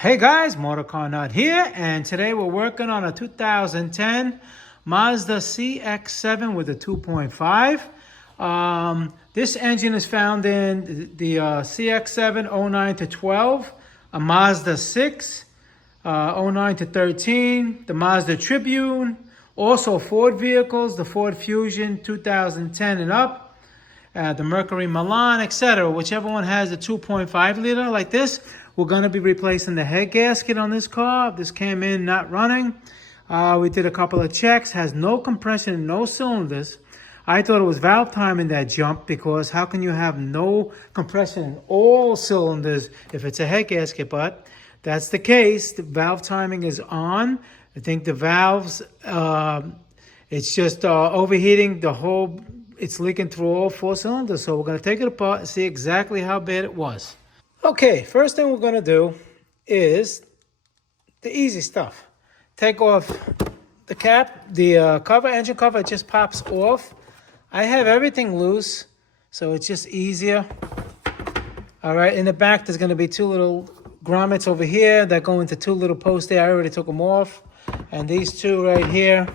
Hey guys, Motor Car Nut here, and today we're working on a 2010 Mazda CX-7 with a 2.5. This engine is found in the CX-7 09 to 12, a Mazda 6 09 to 13, the Mazda Tribune, also Ford vehicles, the Ford Fusion 2010 and up, the Mercury Milan, etc. Whichever one has a 2.5 liter like this. We're going to be replacing the head gasket on this car. This came in not running. We did a couple of checks. Has no compression, no cylinders. I thought it was valve timing that jumped, because how can you have no compression in all cylinders if it's a head gasket? But that's the case. The valve timing is on. I think the valves, it's just overheating the whole, it's leaking through all 4 cylinders. So we're going to take it apart and see exactly how bad it was. Okay, first thing we're going to do is the easy stuff. Take off the cap, the cover, engine cover. It just pops off. I have everything loose, so it's just easier. All right, in the back, there's going to be 2 little grommets over here that go into 2 little posts there. I already took them off. And these 2 right here,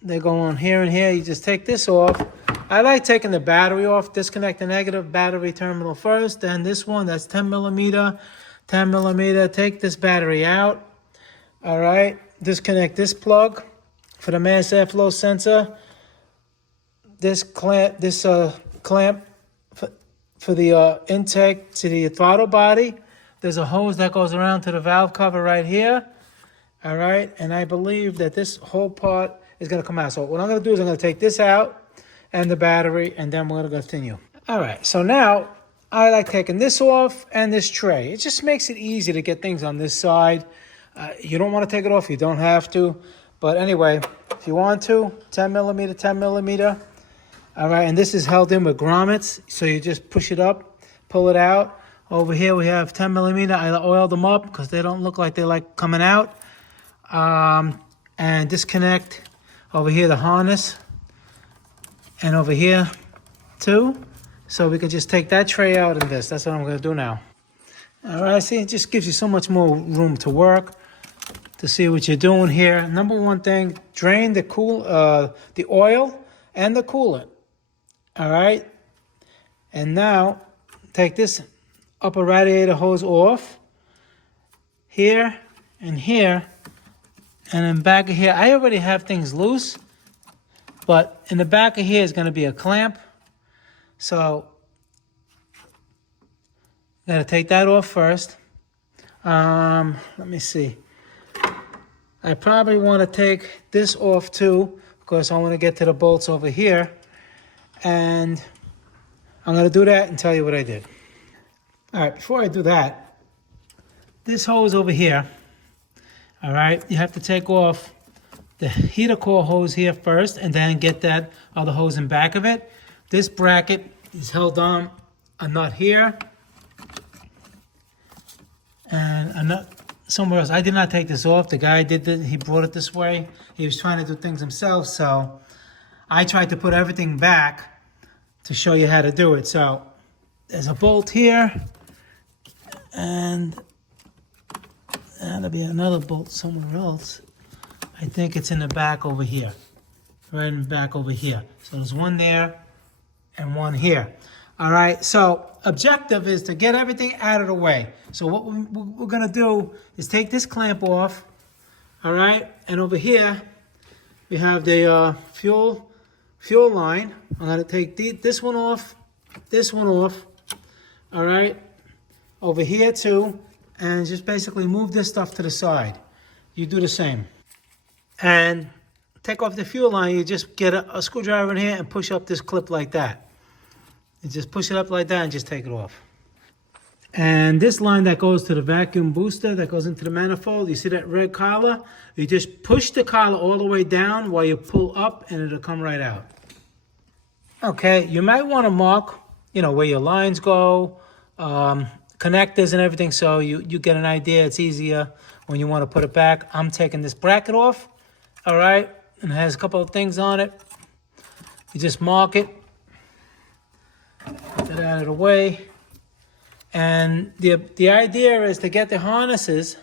they go on here and here. You just take this off. I like taking the battery off. Disconnect the negative battery terminal first. Then this one, that's 10 millimeter. Take this battery out. All right. Disconnect this plug for the mass airflow sensor. This clamp, clamp for the intake to the throttle body. There's a hose that goes around to the valve cover right here. All right. And I believe that this whole part is going to come out. So what I'm going to do is I'm going to take this out and the battery, and then we're going to continue. All right, so now I like taking this off and this tray. It just makes it easy to get things on this side. You don't want to take it off, you don't have to. But anyway, if you want to, 10 millimeter. All right, and this is held in with grommets, so you just push it up, pull it out. Over here we have 10 millimeter. I oiled them up because they don't look like they like coming out. And disconnect over here the harness. And over here, too. So we can just take that tray out and this. That's what I'm going to do now. All right, see, it just gives you so much more room to work, to see what you're doing here. Number one thing, drain the oil and the coolant. All right. And now, take this upper radiator hose off. Here and here. And then back of here, I already have things loose. But in the back of here is going to be a clamp. So, got to take that off first. Let me see. I probably want to take this off too, because I want to get to the bolts over here. And I'm going to do that and tell you what I did. All right, before I do that, this hose over here, all right, you have to take off the heater core hose here first, and then get that other hose in back of it. This bracket is held on a nut here and a nut somewhere else. I did not take this off. The guy did it. He brought it this way. He was trying to do things himself, so I tried to put everything back to show you how to do it. So there's a bolt here, and there'll be another bolt somewhere else. I think it's in the back over here, right in the back over here. So there's one there and one here. All right, so objective is to get everything out of the way. So what we're going to do is take this clamp off, all right? And over here, we have the fuel line. I'm going to take this one off, all right? Over here too, and just basically move this stuff to the side. You do the same. And take off the fuel line. You just get a screwdriver in here and push up this clip like that. You just push it up like that and just take it off. And this line that goes to the vacuum booster, that goes into the manifold, you see that red collar? You just push the collar all the way down while you pull up, and it'll come right out. Okay, you might want to mark, where your lines go, connectors and everything, so you get an idea. It's easier when you want to put it back. I'm taking this bracket off. All right, and it has a couple of things on it. You just mark it, get that out of the way, And the idea is to get the harnesses,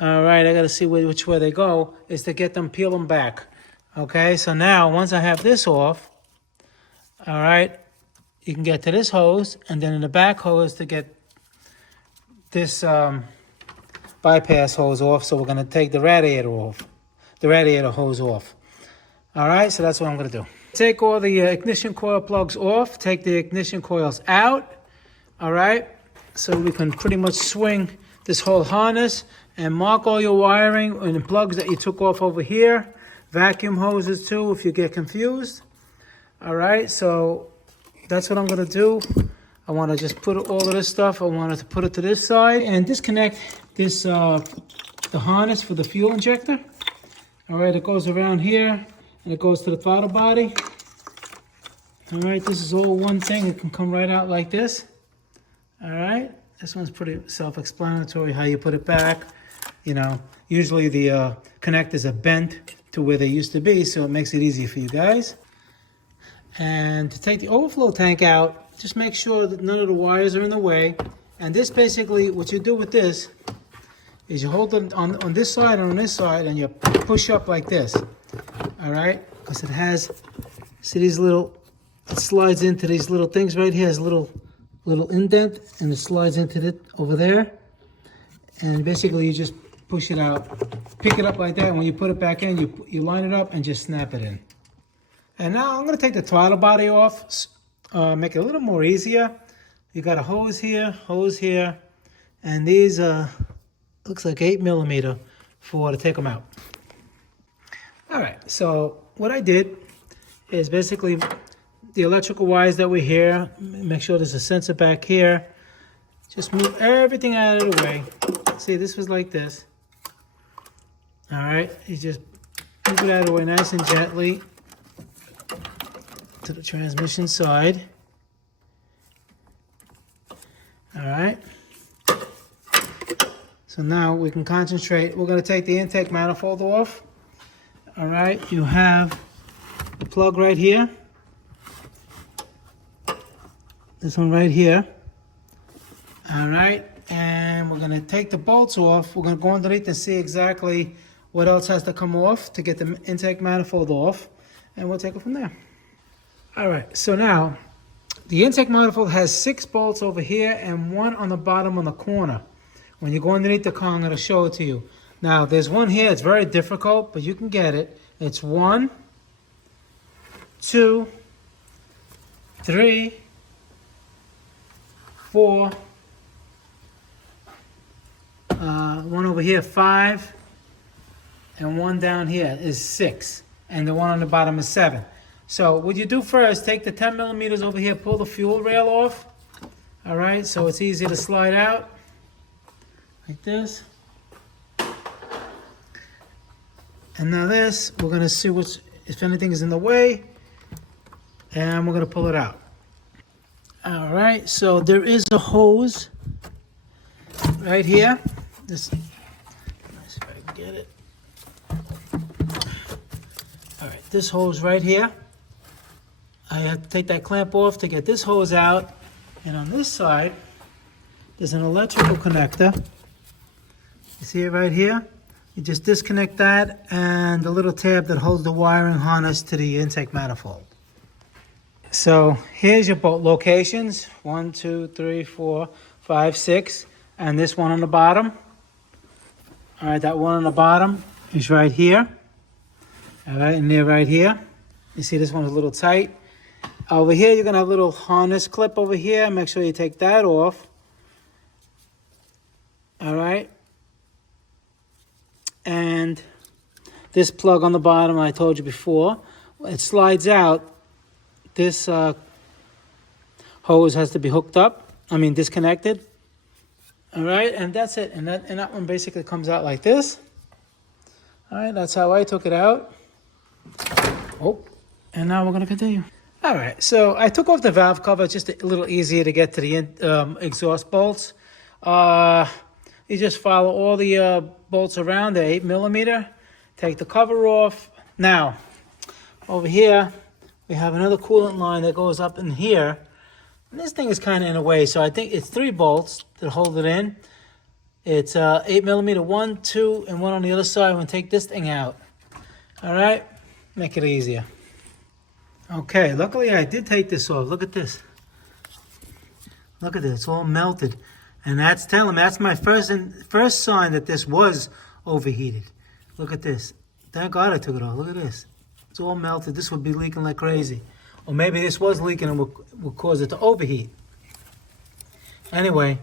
all right, I got to see which way they go, is to get them, peel them back. Okay, so now once I have this off, all right, you can get to this hose, and then in the back hose to get this bypass hose off. So we're going to take the radiator off, the radiator hose off. All right, so that's what I'm going to do. Take all the ignition coil plugs off, take the ignition coils out. All right, so we can pretty much swing this whole harness and mark all your wiring and the plugs that you took off over here. Vacuum hoses too, if you get confused. All right, so that's what I'm gonna do. I wanna just put all of this stuff, I wanted to put it to this side and disconnect this, the harness for the fuel injector. All right, it goes around here and it goes to the throttle body. All right, this is all one thing. It can come right out like this. All right, this one's pretty self-explanatory how you put it back. You know, usually the connectors are bent to where they used to be, so it makes it easier for you guys. And to take the overflow tank out, just make sure that none of the wires are in the way. And this basically, what you do with this is you hold it on this side and on this side, and you push up like this. All right, because it has, see these little, it slides into these little things right here. There's a little indent, and it slides into it over there. And basically you just push it out, pick it up like that, and when you put it back in, you line it up and just snap it in. And now I'm going to take the throttle body off, make it a little more easier. You got a hose here, and these looks like 8mm to take them out. All right, so what I did is basically the electrical wires that were here, make sure there's a sensor back here. Just move everything out of the way. See, this was like this. All right, you just move it out of the way nice and gently to the transmission side. All right. So now we can concentrate. We're going to take the intake manifold off. All right, you have the plug right here. This one right here. All right, and we're gonna take the bolts off. We're gonna go underneath and see exactly what else has to come off to get the intake manifold off, and we'll take it from there. All right, so now the intake manifold has 6 bolts over here and 1 on the bottom on the corner. When you go underneath the car, I'm gonna show it to you. Now, there's one here, it's very difficult, but you can get it. It's 1, 2, 3, 4, one over here 5, and one down here is 6, and the one on the bottom is 7. So what you do first, take the 10mm over here, pull the fuel rail off. All right, so it's easy to slide out like this. And now this, we're gonna see if anything is in the way, and we're gonna pull it out. All right, so there is a hose right here. Let's see if I can get it. All right, this hose right here. I have to take that clamp off to get this hose out. And on this side, there's an electrical connector. You see it right here? You just disconnect that and the little tab that holds the wiring harness to the intake manifold. So here's your bolt locations, 1, 2, 3, 4, 5, 6, and this one on the bottom. All right, that one on the bottom is right here. All right, and they're right here. You see this one's a little tight. Over here, you're gonna have a little harness clip over here. Make sure you take that off. All right. And this plug on the bottom, I told you before, it slides out. This hose has to be hooked up, disconnected. All right, and that's it. And that one basically comes out like this. All right, that's how I took it out. Oh, and now we're gonna continue. All right, so I took off the valve cover, just a little easier to get to the exhaust bolts. You just follow all the bolts around, the 8mm. Take the cover off. Now, over here, we have another coolant line that goes up in here. And this thing is kind of in the way, so I think it's 3 bolts that hold it in. It's 8mm, 1, 2, and 1 on the other side. I'm going to take this thing out. All right, make it easier. Okay, luckily I did take this off. Look at this. Look at this, it's all melted. And that's my first sign that this was overheated. Look at this. Thank God I took it off. Look at this. It's all melted. This would be leaking like crazy. Or maybe this was leaking and will cause it to overheat. Anyway,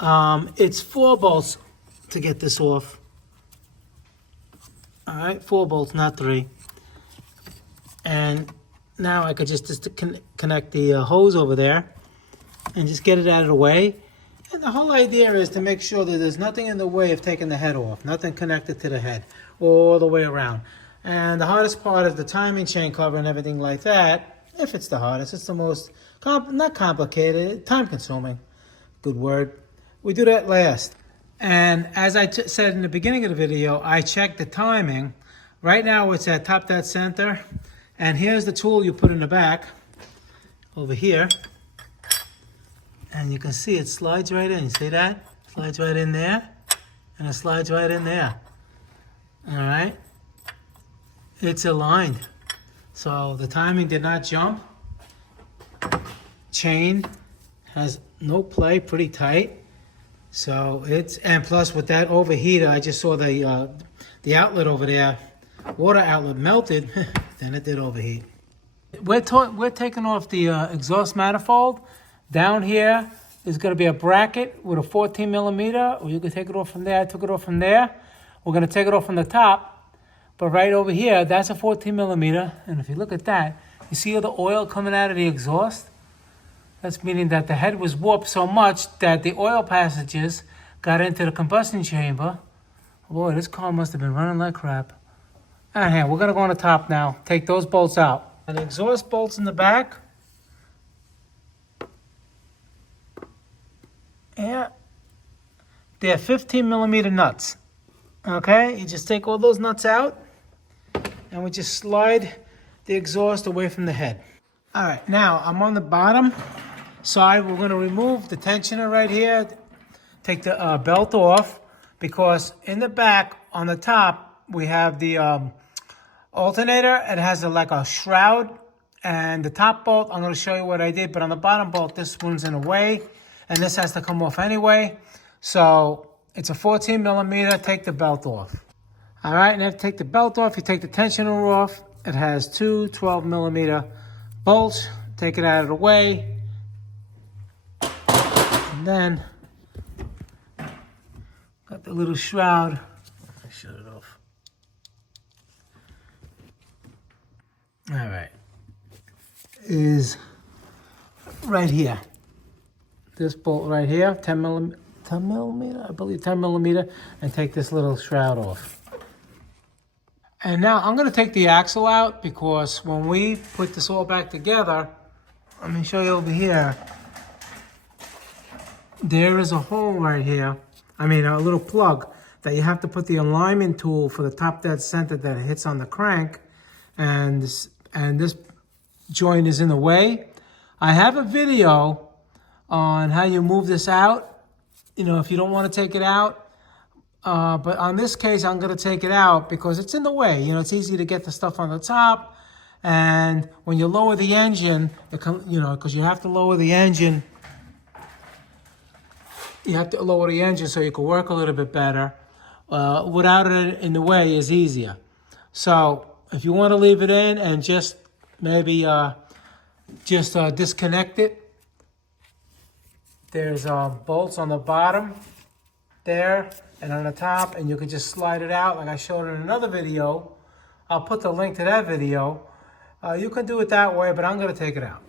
it's 4 bolts to get this off. All right, 4 bolts, not 3. And now I could just connect the hose over there and just get it out of the way. And the whole idea is to make sure that there's nothing in the way of taking the head off, nothing connected to the head all the way around. And the hardest part is the timing chain cover and everything like that. If it's the hardest, it's the most, not complicated, time consuming. Good word. We do that last. And as I said in the beginning of the video, I checked the timing. Right now it's at top dead center. And here's the tool you put in the back, over here. And you can see it slides right in. You see that? Slides right in there. And it slides right in there. All right? It's aligned. So the timing did not jump. Chain has no play, pretty tight. So it's, and plus with that overheater, I just saw the outlet over there, water outlet melted, then it did overheat. We're taking off the exhaust manifold. Down here is going to be a bracket with a 14mm, or you can take it off from there. I took it off from there. We're going to take it off from the top. But right over here, that's a 14mm. And if you look at that, you see all the oil coming out of the exhaust? That's meaning that the head was warped so much that the oil passages got into the combustion chamber. Boy, this car must have been running like crap. All right, we're going to go on the top now. Take those bolts out. And the exhaust bolts in the back. Yeah. They're 15mm nuts. Okay, you just take all those nuts out. And we just slide the exhaust away from the head. All right, now I'm on the bottom side. We're going to remove the tensioner right here. Take the belt off, because in the back on the top we have the alternator. It has like a shroud, and the top bolt, I'm going to show you what I did, but on the bottom bolt this one's in the way, and this has to come off anyway. So it's a 14mm. Take the belt off. All right, and after you take the belt off, you take the tensioner off. It has 2 12mm bolts. Take it out of the way. And then, got the little shroud. Shut it off. All right. Is right here. This bolt right here, 10mm, I believe 10mm, and take this little shroud off. And now I'm going to take the axle out, because when we put this all back together, let me show you over here. There is a hole right here. I mean, a little plug that you have to put the alignment tool for the top dead center that hits on the crank. And this joint is in the way. I have a video on how you move this out, you know, if you don't want to take it out. But on this case, I'm going to take it out because it's in the way. You know, it's easy to get the stuff on the top. And when you lower the engine, because you have to lower the engine. You have to lower the engine so you can work a little bit better. Without it in the way is easier. So if you want to leave it in and just maybe disconnect it. There's bolts on the bottom there and on the top, and you can just slide it out like I showed in another video. I'll put the link to that video. You can do it that way, but I'm going to take it out.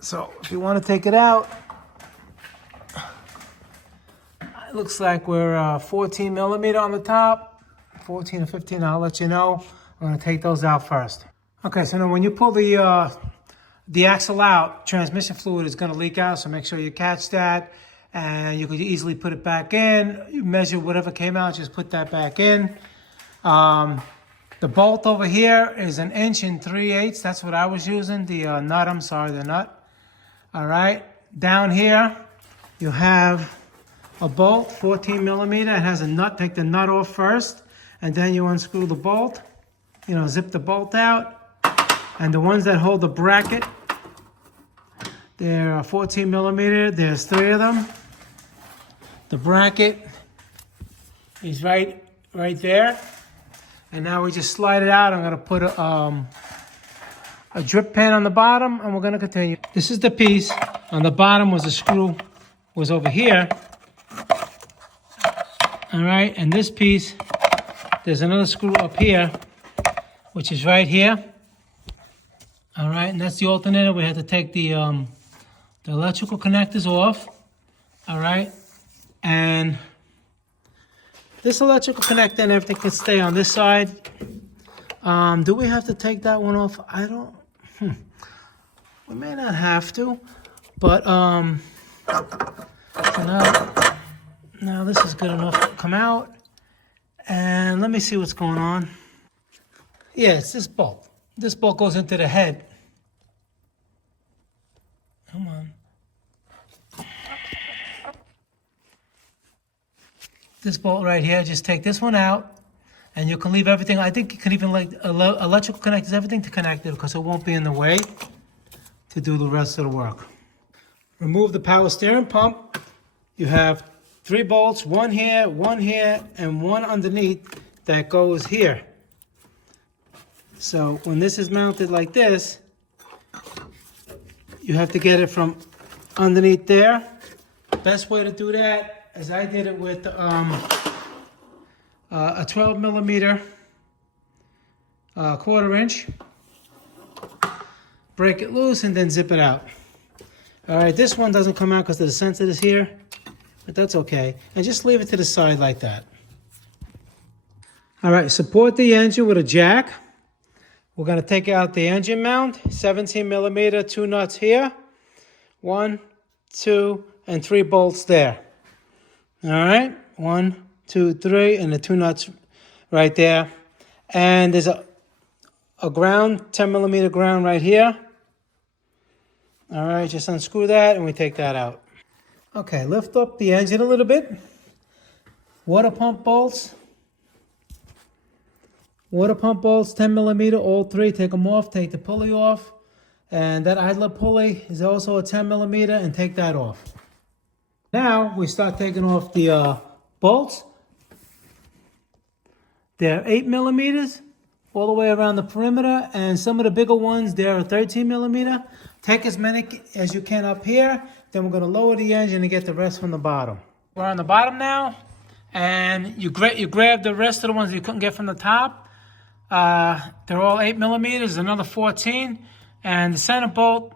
So if you want to take it out, it looks like we're 14mm on the top, 14 or 15, I'll let you know. I'm going to take those out first. Okay, so now when you pull the axle out, transmission fluid is going to leak out, so make sure you catch that. And you could easily put it back in. You measure whatever came out, just put that back in. The bolt over here is 1 3/8. That's what I was using. The nut, I'm sorry, the nut. All right. Down here, you have a bolt, 14 millimeter. It has a nut. Take the nut off first, and then you unscrew the bolt. You know, zip the bolt out. And the ones that hold the bracket, they're 14 millimeter. There's 3 of them. The bracket is right there. And now we just slide it out. I'm gonna put a drip pan on the bottom, and we're gonna continue. This is the piece. On the bottom was the screw, was over here. All right, and this piece, there's another screw up here, which is right here. All right, and that's the alternator. We had to take the electrical connectors off. All right, and this electrical connector and everything can stay on this side. Do we have to take that one off? I don't. We may not have to, but now this is good enough to come out. And let me see what's going on. Yeah, it's this bolt. This bolt goes into the head. Come on. This bolt right here, just take this one out, and you can leave everything. I think you can even like electrical connectors, everything to connect it, because it won't be in the way to do the rest of the work. Remove the power steering pump. You have 3 bolts, one here, and one underneath that goes here. So when this is mounted like this, you have to get it from underneath there. Best way to do that is I did it with a 12 millimeter 1/4 inch. Break it loose and then zip it out. All right, this one doesn't come out because the sensor is here, but that's okay. And just leave it to the side like that. All right, support the engine with a jack. We're gonna take out the engine mount, 17 millimeter, 2 nuts here. 1, 2, and 3 bolts there. All right, 1, 2, 3, and the 2 nuts right there. And there's a ground, 10 millimeter ground right here. All right, just unscrew that and we take that out. Okay, lift up the engine a little bit. Water pump bolts. Water pump bolts, 10 millimeter, all 3. Take them off, take the pulley off. And that idler pulley is also a 10 millimeter, and take that off. Now we start taking off the bolts. They're 8 millimeters all the way around the perimeter, and some of the bigger ones, they're 13 millimeter. Take as many as you can up here, then we're gonna lower the engine and get the rest from the bottom. We're on the bottom now, and you grab the rest of the ones you couldn't get from the top. They're all 8 millimeters, another 14, and the center bolt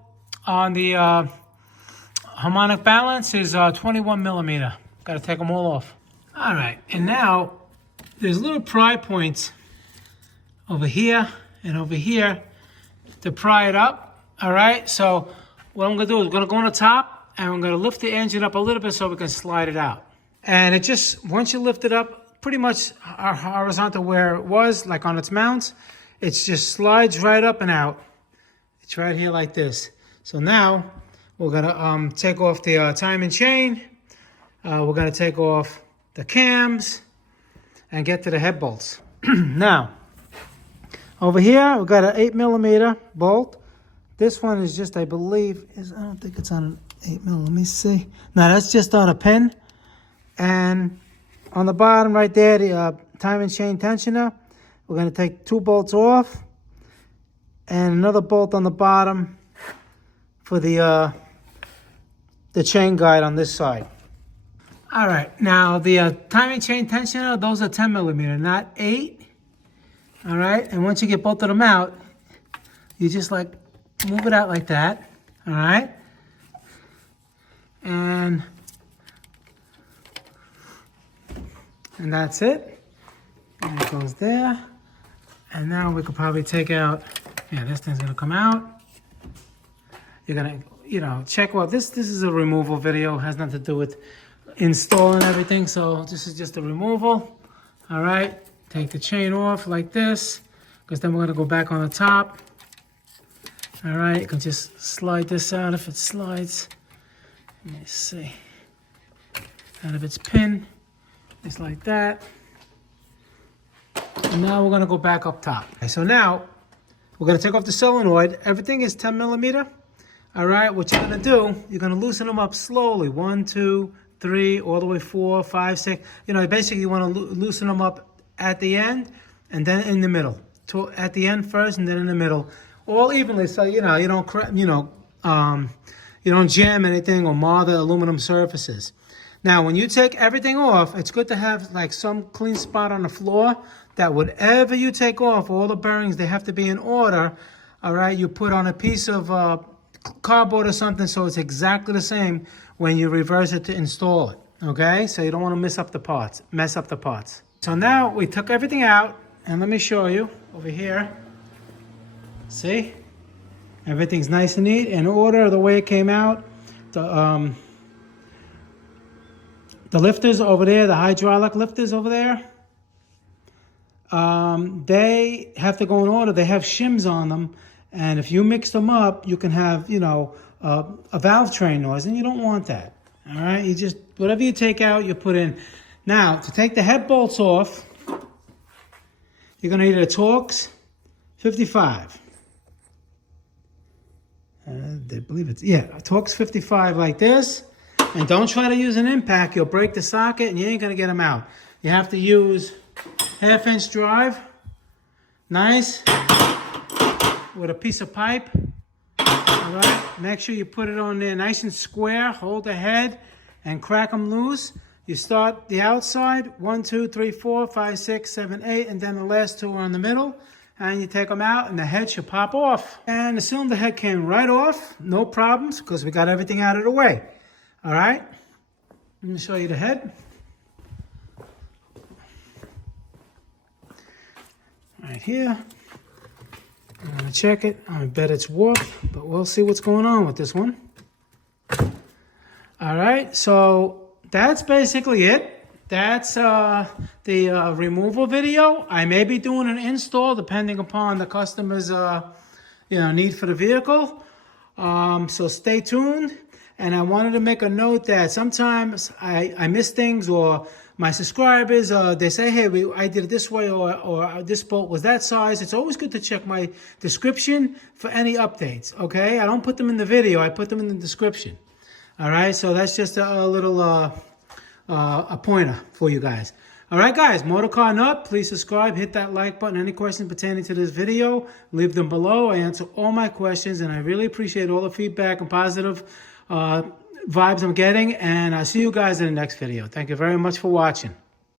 on the harmonic balance is 21 millimeter. Got to take them all off. All right, and now there's little pry points over here and over here to pry it up. All right, so what I'm gonna do is I'm gonna go on the top, and I'm gonna lift the engine up a little bit so we can slide it out. And it just, once you lift it up, pretty much horizontal where it was, like on its mounts, it just slides right up and out. It's right here like this. So now we're gonna take off the timing chain. We're gonna take off the cams and get to the head bolts. Now, over here we've got an 8 millimeter bolt. This one is just, I believe, I don't think it's on an 8 millimeter. Let me see. No, that's just on a pin. And on the bottom right there, the timing chain tensioner, we're going to take 2 bolts off and another bolt on the bottom for the chain guide on this side. All right, now the timing chain tensioner, those are 10 millimeter, not 8. All right, and once you get both of them out, you just like move it out like that. All right, and that's it. And it goes there. And now we could probably take out, yeah, this thing's gonna come out. You're gonna, check, well, this is a removal video, has nothing to do with installing everything, so this is just a removal. All right, take the chain off like this. because then we're going to go back on the top. All right, you can just slide this out if it slides. Let me see. Out of its pin, just like that. And now we're going to go back up top. Okay, so now we're going to take off the solenoid. Everything is 10 millimeter. All right, what you're going to do, you're going to loosen them up slowly. 1, 2, 3, all the way 4, 5, 6. You know, basically you want to loosen them up at the end and then in the middle. At the end first and then in the middle, all evenly, so you know you don't you don't jam anything or mar the aluminum surfaces. Now, when you take everything off, it's good to have like some clean spot on the floor that whatever you take off, all the bearings, they have to be in order. All right, you put on a piece of cardboard or something so it's exactly the same when you reverse it to install it. Okay, so you don't want to mess up the parts. So now we took everything out, and let me show you over here. See, everything's nice and neat in order the way it came out. The lifters over there, the hydraulic lifters over there, they have to go in order. They have shims on them, and if you mix them up, you can have, you know, a valve train noise, and you don't want that. All right, you just, whatever you take out, you put in. Now, to take the head bolts off, you're going to need a Torx 55. I believe it's, yeah, a Torx 55 like this. And don't try to use an impact. You'll break the socket and you ain't going to get them out. You have to use 1/2-inch drive. Nice. With a piece of pipe. All right. Make sure you put it on there nice and square. Hold the head and crack them loose. You start the outside, 1, 2, 3, 4, 5, 6, 7, 8, and then the last two are in the middle. And you take them out and the head should pop off. And the cylinder head came right off, no problems, because we got everything out of the way. All right, let me show you the head. Right here. I'm gonna check it. I bet it's warped, but we'll see what's going on with this one. All right, so that's basically it. That's the removal video. I may be doing an install depending upon the customer's need for the vehicle. So stay tuned. And I wanted to make a note that sometimes I miss things, or my subscribers, they say, hey, I did it this way, or this bolt was that size. It's always good to check my description for any updates, okay? I don't put them in the video. I put them in the description. All right, so that's just a little a pointer for you guys. All right, guys, Motorcar Nut, please subscribe, hit that like button. Any questions pertaining to this video, leave them below. I answer all my questions, and I really appreciate all the feedback and positive vibes I'm getting, and I'll see you guys in the next video. Thank you very much for watching.